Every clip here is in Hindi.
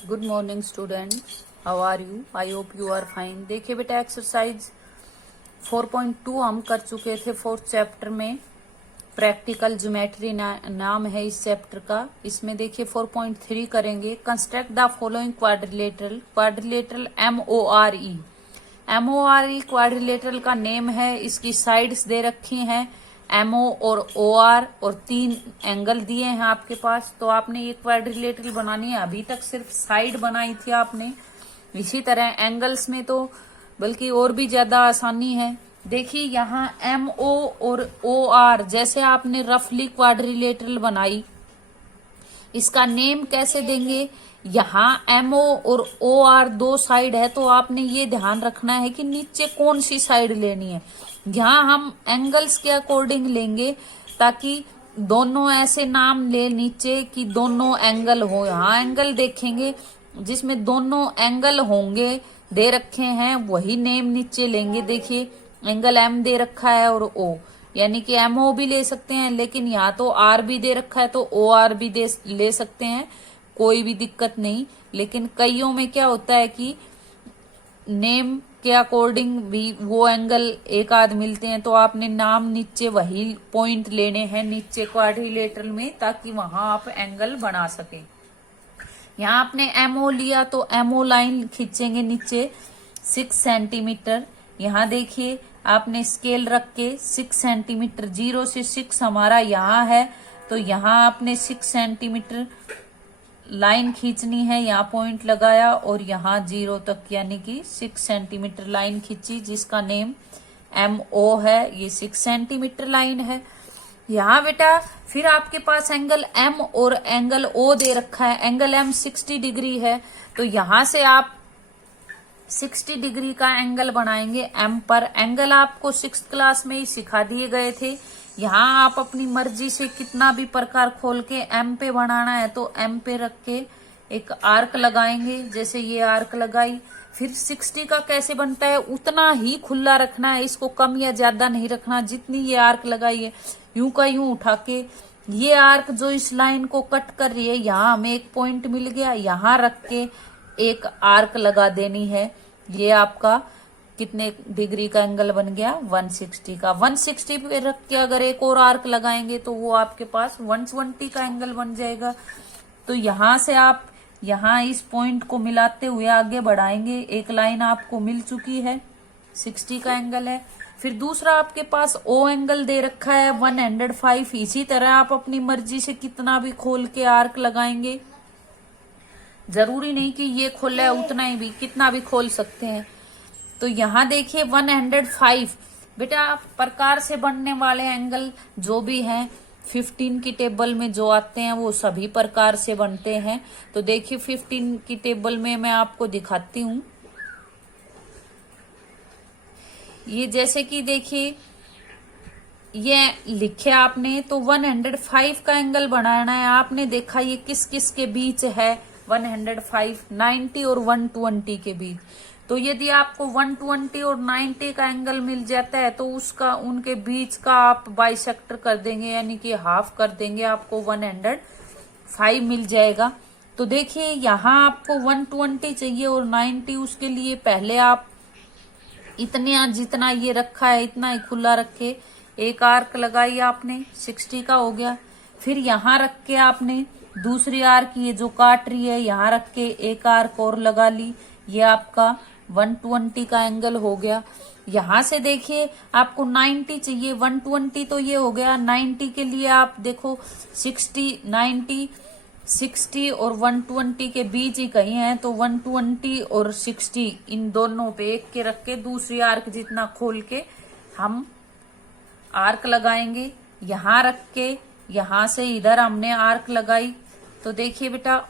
Good morning student, how are you? I hope you are fine. देखिए बेटा, एक्सरसाइज 4.2 हम कर चुके थे फोर्थ चैप्टर में। प्रैक्टिकल ज्योमेट्री नाम है इस चैप्टर का। इसमें देखिए 4.3 करेंगे। Construct the following quadrilateral. Quadrilateral MORE। MORE quadrilateral का नेम है। इसकी साइड्स दे रखी हैं MO और OR, और 3 एंगल दिए हैं आपके पास। तो आपने ये क्वाड्रिलेटरल बनानी है। अभी तक सिर्फ साइड बनाई थी आपने। इसी तरह एंगल्स में तो बल्कि और भी ज्यादा आसानी है। देखिए यहाँ MO और OR जैसे आपने रफली क्वाड्रिलेटरल बनाई, इसका नेम कैसे देंगे? यहाँ MO और OR 2 साइड है, तो आपने ये ध्यान रखना है कि नीचे कौन सी साइड लेनी है। यहाँ हम एंगल्स के अकॉर्डिंग लेंगे, ताकि दोनों ऐसे नाम ले नीचे कि दोनों एंगल हो। यहाँ एंगल देखेंगे जिसमें दोनों एंगल होंगे दे रखे हैं, वही नेम नीचे लेंगे। देखिए एंगल M दे रखा है और O, यानी कि MO भी ले सकते हैं, लेकिन यहाँ तो R भी दे रखा है तो OR भी ले सकते हैं, कोई भी दिक्कत नहीं। लेकिन कईयों में क्या होता है कि नेम के अकॉर्डिंग भी वो एंगल एक आध मिलते हैं, तो आपने नाम नीचे वही पॉइंट लेने हैं नीचे क्वाड्रिलेटरल में, ताकि वहां आप एंगल बना सके। यहाँ आपने MO लिया तो MO लाइन खींचेंगे नीचे 6 सेंटीमीटर। यहाँ देखिए आपने स्केल रख के 6 सेंटीमीटर, 0 से 6 हमारा यहाँ है, तो यहाँ आपने 6 सेंटीमीटर लाइन खींचनी है। यहाँ पॉइंट लगाया और यहाँ 0 तक यानी कि 6 सेंटीमीटर लाइन खींची, जिसका नेम MO है। ये 6 सेंटीमीटर लाइन है। यहाँ बेटा फिर आपके पास एंगल M और एंगल O दे रखा है। एंगल M 60 डिग्री है, तो यहाँ से आप 60 डिग्री का एंगल बनाएंगे M पर। एंगल आपको 6th क्लास में ही सिखा दिए गए थे। यहाँ आप अपनी मर्जी से कितना भी प्रकार खोल के M पे बनाना है तो M पे रख के एक आर्क लगाएंगे, जैसे ये आर्क लगाई। फिर 60 का कैसे बनता है, उतना ही खुला रखना है, इसको कम या ज्यादा नहीं रखना। जितनी ये आर्क लगाई है यूं का यूं उठा के, ये आर्क जो इस लाइन को कट कर रही है, यहाँ हमें एक पॉइंट मिल गया, यहाँ रख के एक आर्क लगा देनी है। ये आपका कितने डिग्री का एंगल बन गया? 160 का। 160 पे रख के अगर एक और आर्क लगाएंगे तो वो आपके पास 120 का एंगल बन जाएगा। तो यहाँ से आप यहाँ इस पॉइंट को मिलाते हुए आगे बढ़ाएंगे। एक लाइन आपको मिल चुकी है, 60 का एंगल है। फिर दूसरा आपके पास O एंगल दे रखा है 105। इसी तरह आप अपनी मर्जी से कितना भी खोल के आर्क लगाएंगे, जरूरी नहीं कि ये खोला है उतना ही, भी कितना भी खोल सकते हैं। तो यहाँ देखिए 105 बेटा प्रकार से बनने वाले एंगल जो भी हैं 15 की टेबल में जो आते हैं वो सभी प्रकार से बनते हैं। तो देखिए 15 की टेबल में मैं आपको दिखाती हूँ। ये जैसे कि देखिए ये लिखे आपने, तो 105 का एंगल बनाना है। आपने देखा ये किस किस के बीच है? 105, 90 और 120 के बीच। तो यदि आपको 120 और 90 का एंगल मिल जाता है तो उसका उनके बीच का आप बाइसेक्टर कर देंगे, यानी कि हाफ कर देंगे, आपको 105 मिल जाएगा। तो देखिए यहाँ आपको 120 चाहिए और 90, उसके लिए पहले आप इतना जितना ये रखा है इतना ही खुला रखे, एक आर्क लगाई आपने, 60 का हो गया। फिर यहाँ रख के आपने दूसरी आर्क ये जो काट रही है यहाँ रख के एक आर्क और लगा ली, ये आपका 120 का एंगल हो गया। यहाँ से देखिए आपको 90 चाहिए, 120 तो ये हो गया, 90 के लिए आप देखो 60, 90, 60 और 120 के बीच ही कहीं है, तो 120 और 60 इन दोनों पे एक के रख के दूसरी आर्क जितना खोल के हम आर्क लगाएंगे। यहाँ रख के यहाँ से इधर हमने आर्क लगाई। तो देखिए बेटा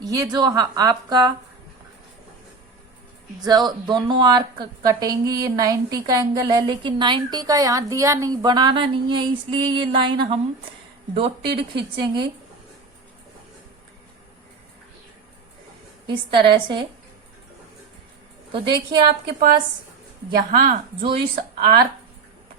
ये जो आपका जो दोनों आर्क कटेंगे ये 90 का एंगल है, लेकिन 90 का यहाँ दिया नहीं, बनाना नहीं है, इसलिए ये लाइन हम डॉटेड खींचेंगे इस तरह से। तो देखिए आपके पास यहाँ जो इस आर्क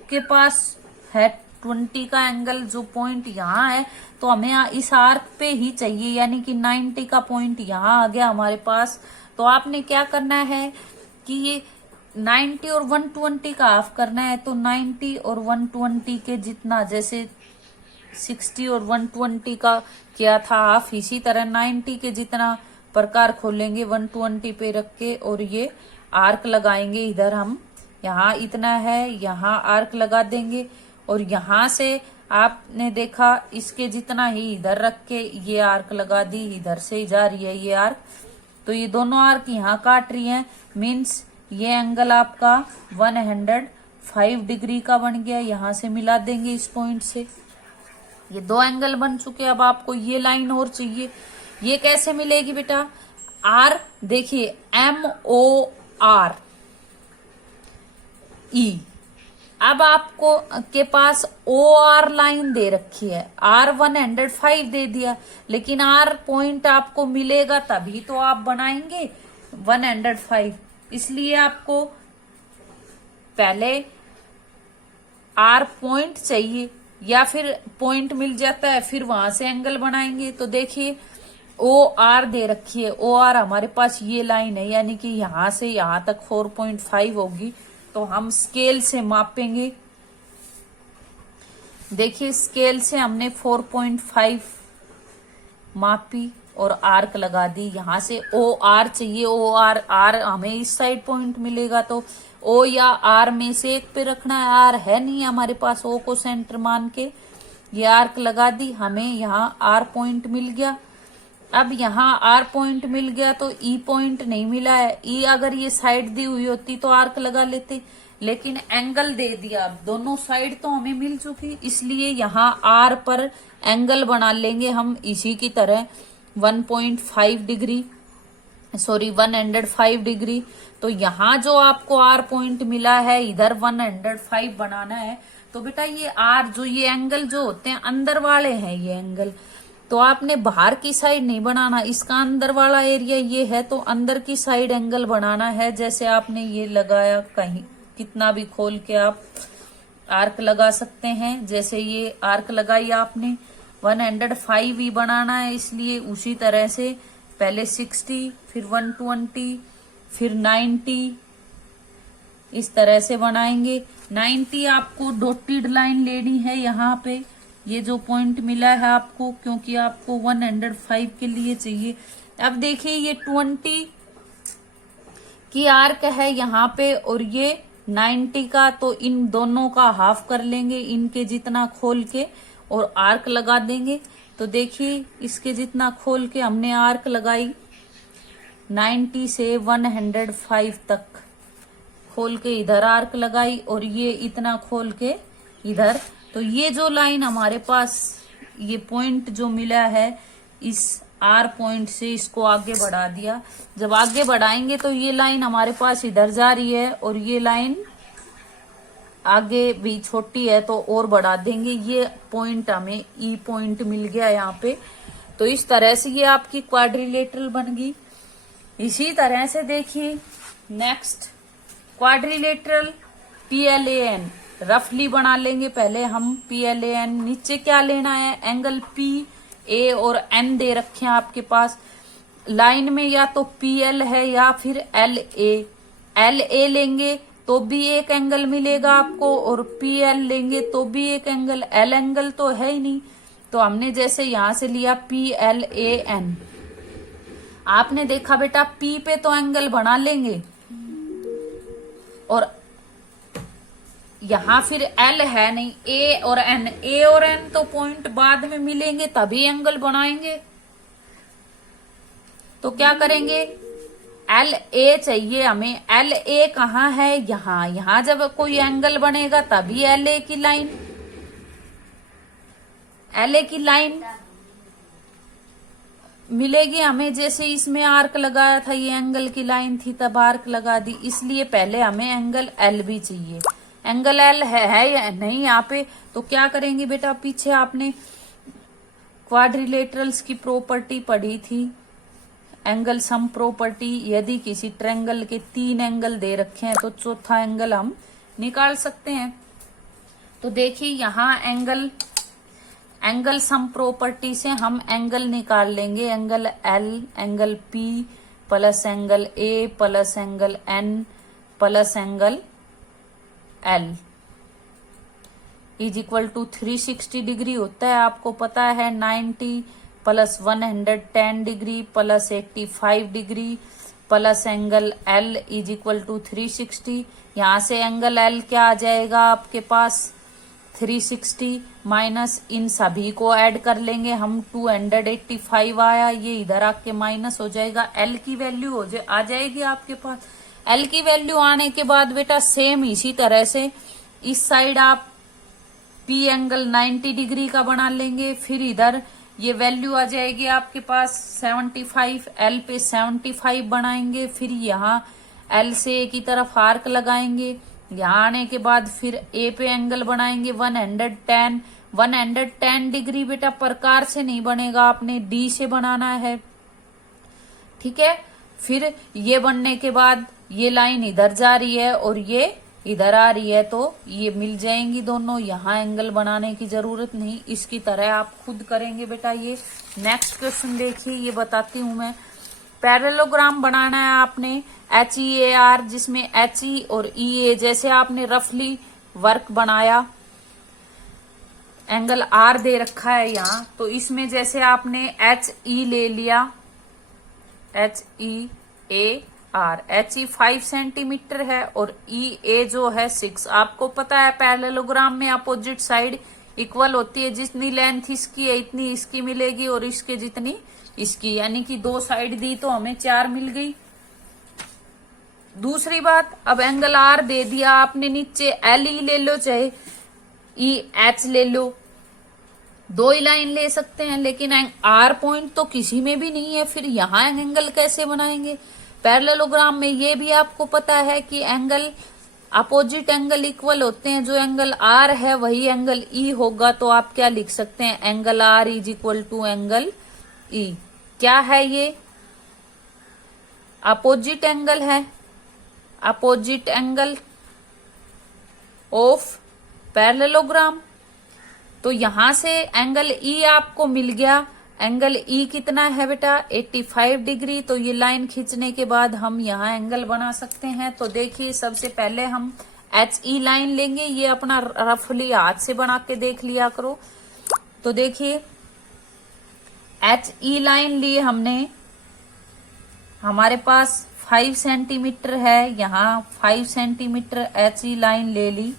के पास है 120 का एंगल जो पॉइंट यहाँ है, तो हमें इस आर्क पे ही चाहिए, यानी कि 90 का पॉइंट यहाँ आ गया हमारे पास। तो आपने क्या करना है कि ये 90 और 120 का हाफ करना है, तो 90 और 120 के जितना, जैसे 60 और 120 का किया था हाफ, इसी तरह 90 के जितना प्रकार खोलेंगे 120 पे रख के, और ये आर्क लगाएंगे। इधर हम यहाँ इतना है, यहाँ आर्क लगा देंगे, और यहाँ से आपने देखा इसके जितना ही इधर रख के ये आर्क लगा दी, इधर से जा रही है ये आर्क। तो ये दोनों आर्क यहाँ काट रही हैं, मीन्स ये एंगल आपका 105 डिग्री का बन गया। यहाँ से मिला देंगे इस पॉइंट से, ये दो एंगल बन चुके। अब आपको ये लाइन और चाहिए, ये कैसे मिलेगी बेटा? आर देखिए, MOR E। अब आपको के पास OR लाइन दे रखी है, R 105 दे दिया, लेकिन R पॉइंट आपको मिलेगा तभी तो आप बनाएंगे 105। इसलिए आपको पहले R पॉइंट चाहिए, या फिर पॉइंट मिल जाता है फिर वहां से एंगल बनाएंगे। तो देखिए OR दे रखी है, OR हमारे पास ये लाइन है, यानी कि यहां से यहां तक 4.5 होगी। तो हम स्केल से मापेंगे, देखिए स्केल से हमने 4.5 मापी और आर्क लगा दी। यहाँ से OR चाहिए, OR R हमें इस साइड पॉइंट मिलेगा, तो O या R में से एक पे रखना है। R है नहीं हमारे पास, O को सेंटर मान के ये आर्क लगा दी, हमें यहाँ R पॉइंट मिल गया। अब यहाँ R पॉइंट मिल गया तो E पॉइंट नहीं मिला है। E अगर ये साइड दी हुई होती तो आर्क लगा लेते, लेकिन एंगल दे दिया, दोनों साइड तो हमें मिल चुकी, इसलिए यहाँ R पर एंगल बना लेंगे हम इसी की तरह 1.5 डिग्री, सॉरी 105 डिग्री। तो यहाँ जो आपको R पॉइंट मिला है, इधर 105 बनाना है। तो बेटा ये R जो ये एंगल जो होते हैं अंदर वाले हैं ये एंगल, तो आपने बाहर की साइड नहीं बनाना, इसका अंदर वाला एरिया ये है तो अंदर की साइड एंगल बनाना है। जैसे आपने ये लगाया, कहीं कितना भी खोल के आप आर्क लगा सकते हैं। जैसे ये आर्क लगाई आपने, 105 ही बनाना है, इसलिए उसी तरह से पहले 60, फिर 120, फिर 90, इस तरह से बनाएंगे। 90 आपको डॉटेड लाइन लेनी है यहाँ पे, ये जो पॉइंट मिला है आपको, क्योंकि आपको 105 के लिए चाहिए। अब देखिए ये 20 की आर्क है यहाँ पे और ये 90 का, तो इन दोनों का हाफ कर लेंगे, इनके जितना खोल के और आर्क लगा देंगे। तो देखिए इसके जितना खोल के हमने आर्क लगाई, 90 से 105 तक खोल के इधर आर्क लगाई, और ये इतना खोल के इधर। तो ये जो लाइन हमारे पास ये पॉइंट जो मिला है, इस R पॉइंट से इसको आगे बढ़ा दिया। जब आगे बढ़ाएंगे तो ये लाइन हमारे पास इधर जा रही है, और ये लाइन आगे भी छोटी है तो और बढ़ा देंगे। ये पॉइंट हमें E पॉइंट मिल गया यहाँ पे। तो इस तरह से ये आपकी क्वाड्रिलेटरल बन गई। इसी तरह से देखिए नेक्स्ट क्वाड्रिलेटरल PLAN रफली बना लेंगे। पहले हम PLAN, नीचे क्या लेना है, एंगल P, A और N दे रखे हैं आपके पास। लाइन में या तो PL है या फिर LA लेंगे तो भी एक एंगल मिलेगा आपको, और PL लेंगे तो भी एक एंगल। L एंगल तो है ही नहीं, तो हमने जैसे यहां से लिया PLAN। आपने देखा बेटा P पे तो एंगल बना लेंगे, और यहाँ फिर L है नहीं, A और N तो पॉइंट बाद में मिलेंगे तभी एंगल बनाएंगे। तो क्या करेंगे, LA चाहिए हमें। LA कहाँ है, यहाँ जब कोई एंगल बनेगा तभी LA की लाइन मिलेगी हमें। जैसे इसमें आर्क लगाया था, ये एंगल की लाइन थी तब आर्क लगा दी, इसलिए पहले हमें एंगल L भी चाहिए। एंगल L है या नहीं यहाँ पे, तो क्या करेंगे बेटा, पीछे आपने क्वाड्रिलेटरल्स की प्रॉपर्टी पढ़ी थी, एंगल सम प्रॉपर्टी। यदि किसी ट्रायंगल के 3 एंगल दे रखे हैं तो चौथा एंगल हम निकाल सकते हैं। तो देखिए यहाँ एंगल सम प्रॉपर्टी से हम एंगल निकाल लेंगे। Angle L, angle P plus angle A plus angle N plus angle L is equal to 360 degree होता है। आपको पता है 90 plus 110 degree plus 85 degree plus angle L is equal to 360। यहाँ से एंगल एल क्या आ जाएगा आपके पास 360 माइनस इन सभी को ऐड कर लेंगे हम 285 आया, ये इधर आके माइनस हो जाएगा। एल की वैल्यू आ जाएगी आपके पास। एल की वैल्यू आने के बाद बेटा सेम इसी तरह से इस साइड आप पी एंगल 90 डिग्री का बना लेंगे। फिर इधर ये वैल्यू आ जाएगी आपके पास 75, एल पे 75 बनाएंगे। फिर यहाँ एल से ए की तरफ आर्क लगाएंगे। यहाँ आने के बाद फिर ए पे एंगल बनाएंगे 110 डिग्री बेटा प्रकार से नहीं बनेगा, आपने डी से बनाना है, ठीक है। फिर ये बनने के बाद ये लाइन इधर जा रही है और ये इधर आ रही है, तो ये मिल जाएंगी दोनों। यहाँ एंगल बनाने की जरूरत नहीं, इसकी तरह आप खुद करेंगे बेटा। ये नेक्स्ट क्वेश्चन देखिए, ये बताती हूं मैं। पैरेललोग्राम बनाना है आपने HEAR, जिसमें HE और EA जैसे आपने रफली वर्क बनाया। एंगल R दे रखा है यहाँ, तो इसमें जैसे आपने HE ले लिया, HEAR, HE 5 सेंटीमीटर है और EA जो है 6। आपको पता है पैरेललोग्राम में अपोजिट साइड इक्वल होती है, जितनी लेंथ इसकी है इतनी इसकी मिलेगी और इसके जितनी इसकी, यानी कि 2 साइड दी तो हमें 4 मिल गई। दूसरी बात, अब एंगल R दे दिया आपने, नीचे LE ले लो चाहे EH ले लो, 2 ही लाइन ले सकते हैं, लेकिन R पॉइंट तो किसी में भी नहीं है। फिर यहाँ एंगल कैसे बनाएंगे? पैरेललोग्राम में ये भी आपको पता है कि एंगल अपोजिट एंगल इक्वल होते हैं, जो एंगल R है वही एंगल E होगा। तो आप क्या लिख सकते हैं, angle R is equal to angle E। क्या है ये? अपोजिट एंगल है, अपोजिट एंगल ऑफ पैरेललोग्राम। तो यहां से एंगल E आपको मिल गया। एंगल E कितना है बेटा 85 डिग्री। तो ये लाइन खींचने के बाद हम यहाँ एंगल बना सकते हैं। तो देखिए सबसे पहले हम HE लाइन लेंगे, ये अपना रफली हाथ से बना के देख लिया करो। तो देखिए HE लाइन ली हमने, हमारे पास 5 सेंटीमीटर है, यहाँ 5 सेंटीमीटर HE लाइन ले ली,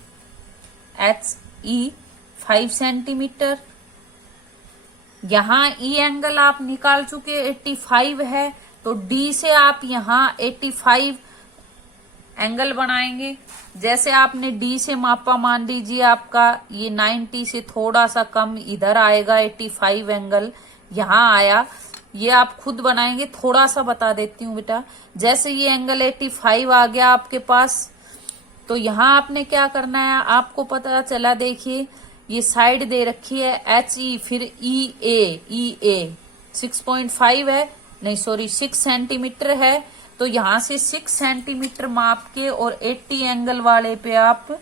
HE 5 सेंटीमीटर। यहाँ E एंगल आप निकाल चुके 85 है, तो D से आप यहाँ 85 एंगल बनाएंगे। जैसे आपने D से मापा, मान लीजिए आपका ये 90 से थोड़ा सा कम इधर आएगा 85 एंगल यहाँ आया, ये आप खुद बनाएंगे। थोड़ा सा बता देती हूँ बेटा, जैसे ये एंगल 85 आ गया आपके पास, तो यहाँ आपने क्या करना है, आपको पता चला, देखिए ये साइड दे रखी है HE, फिर EA 6.5 है, नहीं सॉरी 6 सेंटीमीटर है। तो यहाँ से 6 सेंटीमीटर माप के और 80 एंगल वाले पे आप,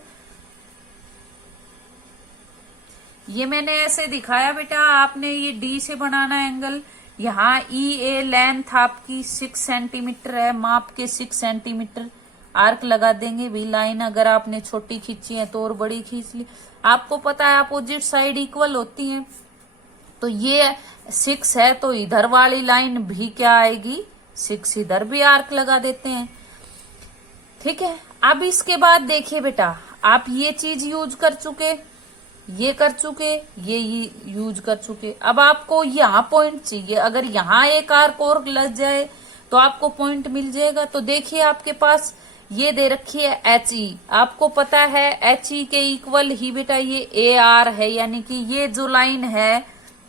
ये मैंने ऐसे दिखाया बेटा, आपने ये D से बनाना एंगल। यहाँ EA लेंथ आपकी 6 सेंटीमीटर है, माप के 6 सेंटीमीटर आर्क लगा देंगे। भी लाइन अगर आपने छोटी खींची है तो और बड़ी खींच ली। आपको पता है अपोजिट साइड इक्वल होती है, तो ये 6 है, तो इधर वाली लाइन भी क्या आएगी 6, इधर भी आर्क लगा देते हैं, ठीक है। अब इसके बाद देखिए बेटा, आप ये चीज यूज कर चुके, ये कर चुके, ये यूज कर चुके। अब आपको यहाँ पॉइंट चाहिए, अगर यहाँ एक आर्क और लग जाए तो आपको पॉइंट मिल जाएगा। तो देखिए आपके पास ये दे रखी है HE, आपको पता है HE के इक्वल ही बेटा ये AR है, यानी कि ये जो लाइन है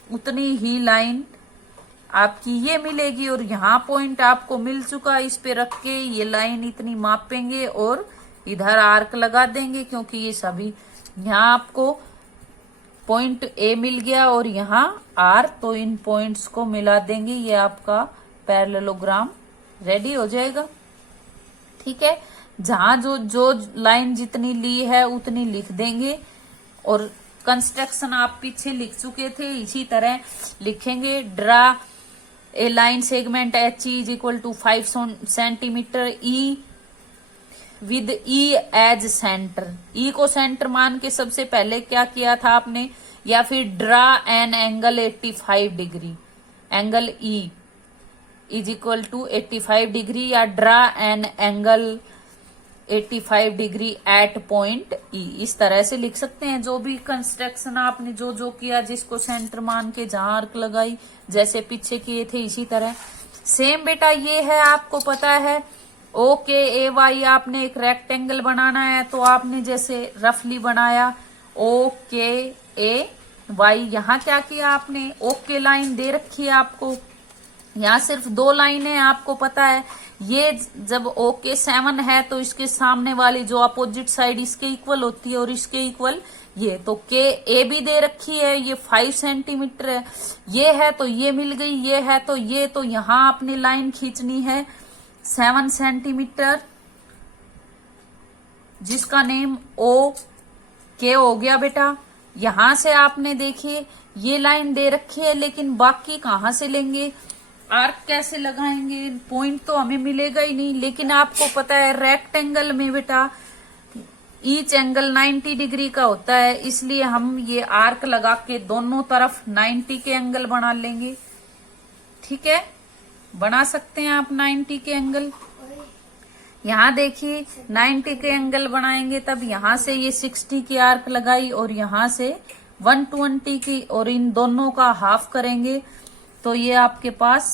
उतनी ही लाइन आपकी ये मिलेगी। और यहाँ पॉइंट आपको मिल चुका, इस पे रख के ये लाइन इतनी मापेंगे और इधर आर्क लगा देंगे, क्योंकि ये सभी, यहाँ आपको पॉइंट A मिल गया और यहाँ R, तो इन पॉइंट्स को मिला देंगे, ये आपका पैरेललोग्राम रेडी हो जाएगा, ठीक है। जहां जो लाइन जितनी ली है उतनी लिख देंगे और कंस्ट्रक्शन आप पीछे लिख चुके थे, इसी तरह लिखेंगे। Draw a line segment H E is equal to 5 centimetre E with E as centre. E को सेंटर मान के सबसे पहले क्या किया था आपने, या फिर draw an angle 85 degree, angle E is equal to 85 degree, या draw an angle 85 degree at point E. इस तरह से लिख सकते हैं। जो भी कंस्ट्रक्शन आपने जो जो किया, जिसको सेंटर मान के जहां आर्क लगाई, जैसे पीछे किए थे, इसी तरह सेम बेटा ये है। आपको पता है ओके ए वाई आपने एक रेक्टेंगल बनाना है, तो आपने जैसे रफली बनाया ओके ए वाई। यहाँ क्या किया आपने, ओके लाइन दे रखी है आपको, यहाँ सिर्फ 2 लाइनें आपको पता है। ये जब ओके 7 है तो इसके सामने वाली जो अपोजिट साइड इसके इक्वल होती है और इसके इक्वल ये, तो के ए भी दे रखी है, ये 5 सेंटीमीटर है, ये है तो ये मिल गई, ये है तो ये, तो यहां आपने लाइन खींचनी है 7 सेंटीमीटर, जिसका नेम ओ के हो गया बेटा। यहां से आपने देखिए ये लाइन दे रखी है, लेकिन बाकी कहां से लेंगे, आर्क कैसे लगाएंगे, पॉइंट तो हमें मिलेगा ही नहीं। लेकिन आपको पता है रेक्टेंगल में बेटा ईच एंगल 90 डिग्री का होता है, इसलिए हम ये आर्क लगा के दोनों तरफ 90 के एंगल बना लेंगे। ठीक है, बना सकते हैं आप 90 के एंगल। यहाँ देखिए 90 के एंगल बनाएंगे, तब यहाँ से ये 60 की आर्क लगाई और यहाँ से 120 की, और इन दोनों का हाफ करेंगे तो ये आपके पास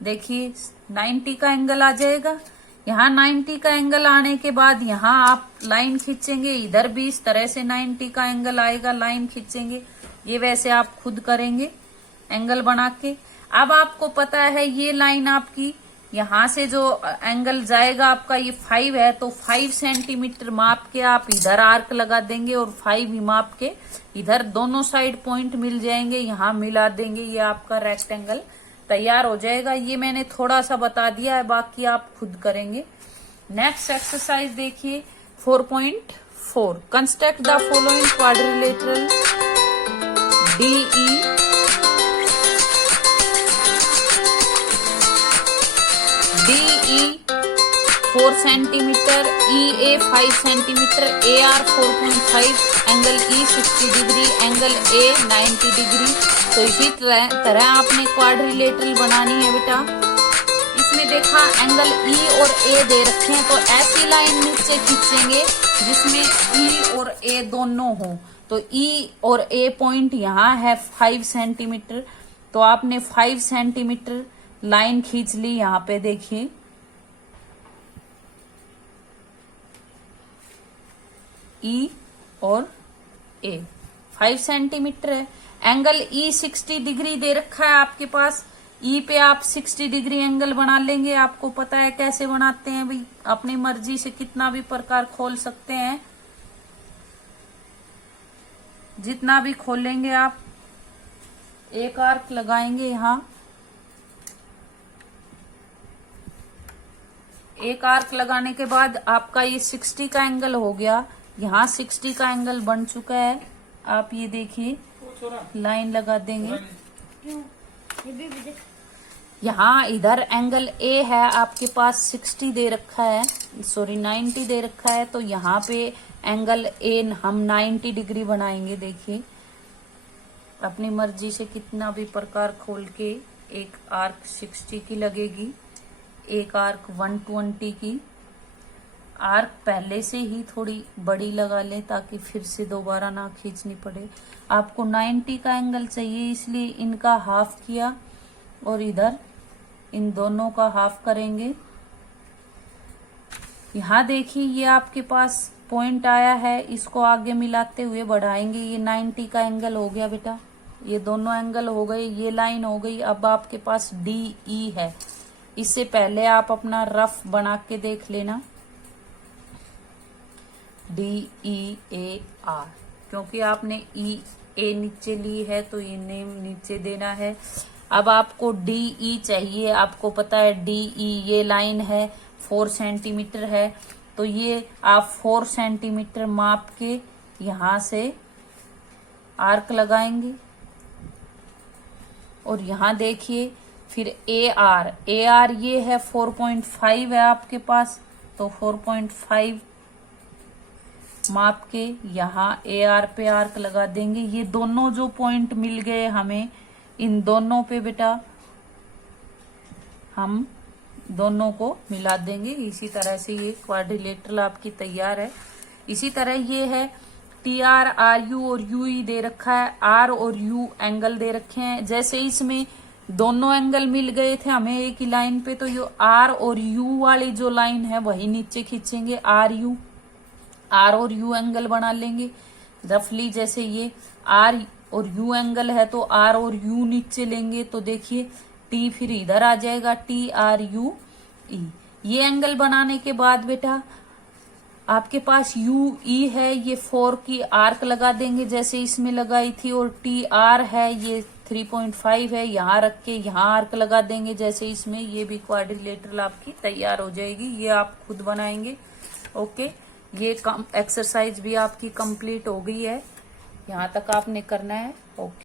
देखिए 90 का एंगल आ जाएगा। यहाँ 90 का एंगल आने के बाद यहाँ आप लाइन खींचेंगे, इधर भी इस तरह से 90 का एंगल आएगा, लाइन खींचेंगे। ये वैसे आप खुद करेंगे एंगल बना के। अब आपको पता है ये लाइन आपकी यहाँ से जो एंगल जाएगा आपका ये 5 है, तो 5 सेंटीमीटर माप के आप इधर आर्क लगा देंगे और 5 ही माप के इधर दोनों साइड पॉइंट मिल जाएंगे, यहाँ मिला देंगे। ये आपका रेक्टेंगल तैयार हो जाएगा। ये मैंने थोड़ा सा बता दिया है, बाकी आप खुद करेंगे। नेक्स्ट एक्सरसाइज देखिए 4.4, construct the following quadrilateral DE DE 4 centimetre, EA 5 centimetre, AR 4.5, angle E 60 degree, angle A 90 degree. तो इसी तरह आपने क्वाड्रिलेटरल बनानी है बेटा। इसमें देखा एंगल E और A दे रखे हैं, तो ऐसी लाइन नीचे खींचेंगे जिसमें E और A दोनों हो। तो E और A पॉइंट यहाँ है 5 सेंटीमीटर, तो आपने 5 सेंटीमीटर लाइन खींच ली। यहाँ पे देखिए E और A 5 सेंटीमीटर है। एंगल E 60 डिग्री दे रखा है आपके पास, E पे आप 60 डिग्री एंगल बना लेंगे। आपको पता है कैसे बनाते हैं भाई, अपनी मर्जी से कितना भी प्रकार खोल सकते हैं, जितना भी खोलेंगे आप। एक आर्क लगाएंगे यहाँ, एक आर्क लगाने के बाद आपका ये 60 का एंगल हो गया, यहाँ 60 का एंगल बन चुका है। आप ये देखिए लाइन लगा देंगे। यहाँ इधर एंगल A है आपके पास 60 दे रखा है, सॉरी 90 दे रखा है, तो यहाँ पे एंगल A हम 90 डिग्री बनाएंगे। देखिए अपनी मर्जी से कितना भी प्रकार खोल के, एक आर्क 60 की लगेगी, एक आर्क 120 की। आर्क पहले से ही थोड़ी बड़ी लगा ले ताकि फिर से दोबारा ना खींचनी पड़े। आपको 90 का एंगल चाहिए, इसलिए इनका हाफ किया और इधर इन दोनों का हाफ करेंगे। यहाँ देखिए ये आपके पास पॉइंट आया है, इसको आगे मिलाते हुए बढ़ाएंगे। ये 90 का एंगल हो गया बेटा, ये दोनों एंगल हो गए, ये लाइन हो गई। अब आपके पास DE है। इससे पहले आप अपना रफ बना के देख लेना, DEAR, क्योंकि आपने EA नीचे ली है तो ये नेम नीचे देना है। अब आपको DE चाहिए। आपको पता है DE ये लाइन है 4 सेंटीमीटर है, तो ये आप 4 सेंटीमीटर माप के यहां से आर्क लगाएंगे और यहां देखिए फिर ए आर ये है 4.5 है आपके पास, तो 4.5 माप के यहाँ ए आर पे आर्क लगा देंगे। ये दोनों जो पॉइंट मिल गए हमें, इन दोनों पे बेटा हम दोनों को मिला देंगे। इसी तरह से ये क्वाड्रिलेटरल आपकी तैयार है। इसी तरह ये है टी आर, आर यू और यू ई दे रखा है, आर और यू एंगल दे रखे हैं। जैसे इसमें दोनों एंगल मिल गए थे हमें एक ही लाइन पे, तो ये आर और यू वाली जो लाइन है वही नीचे खींचेंगे। आर और यू एंगल बना लेंगे रफली। जैसे ये आर और यू एंगल है तो आर और यू नीचे लेंगे, तो देखिए टी फिर इधर आ जाएगा, टी आर यू ई। ये एंगल बनाने के बाद बेटा आपके पास यू ई है, ये 4 की आर्क लगा देंगे जैसे इसमें लगाई थी, और टी आर है ये 3.5 है, यहाँ रख के यहाँ आर्क लगा देंगे जैसे इसमें। ये भी क्वाड्रिलेटरल आपकी तैयार हो जाएगी। ये आप खुद बनाएंगे। ओके, ये एक्सरसाइज भी आपकी कंप्लीट हो गई है। यहाँ तक आपने करना है। ओके।